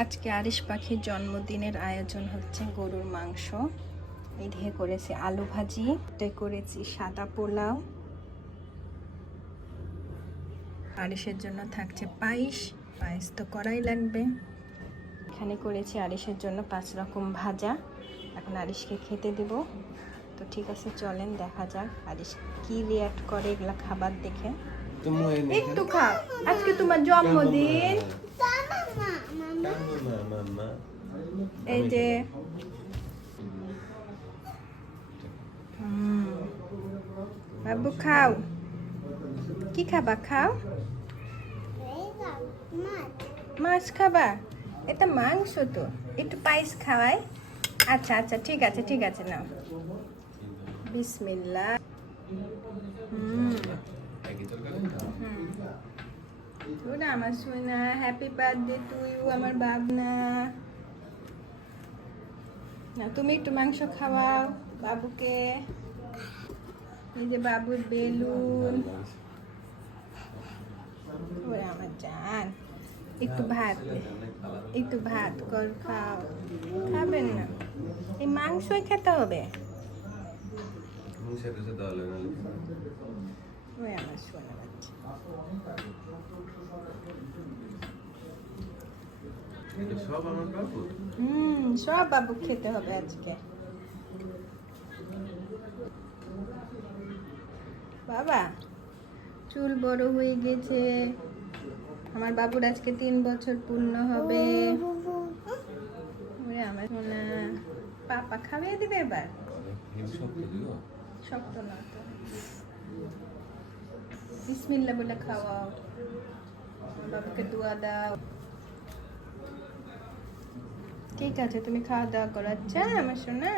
আজকে আরিশ পাখির জন্মদিনের আয়োজন হচ্ছে গরুর মাংস। এই দিয়ে করেছি আলু ভাজি, করেছি সাদা পোলাও। আরিশের জন্য থাকছে পায়েস, পায়েস তো করাই লাগবে। এখানে করেছি আরিশের জন্য 5 রকম ভাজা। এখন আরিশকে খেতে দেব। তো ঠিক আছে, চলেন দেখা যাক আরিশ কি রিয়াক্ট করে এগুলা খাবার দেখে। একটু খাও, আজকে তোমার জন্মদিন। এই যে বাবু খাও, কি খাবা? খাও, মাছ খাবা? এটা মাংস তো, একটু পায়েস খাওয়াই। আচ্ছা আচ্ছা, ঠিক আছে ঠিক আছে, নাও। বিসমিল্লাহ। ওটা আমার সোনা, হ্যাপি বার্থডে টু ইউ আমার বাবনা। না, তুমি একটু মাংস খাওয়াও বাবুকে। এই যে বাবুর বেলুন। ওরে আমার জান, একটু ভাত, একটু ভাত কর, খাও। খাবেন না, এই মাংসই খেতে হবে। ওরে আমার সোনা বাচ্চা। সব বাবু খেতে হবে আজকে। বাবা চুল বড় হয়ে গেছে, আমার বাবুর আজকে 3 বছর পূর্ণ হবে। ওরে আমার সোনা, পাপা খাইয়ে দিবে এবার। শক্ত না তো, বিসমিল্লাহ বলে খাওয়াও, বাবুকে দোয়া দাও। ঠিক আছে, তুমি খাওয়া দাওয়া করো। আচ্ছা আমার সোনা।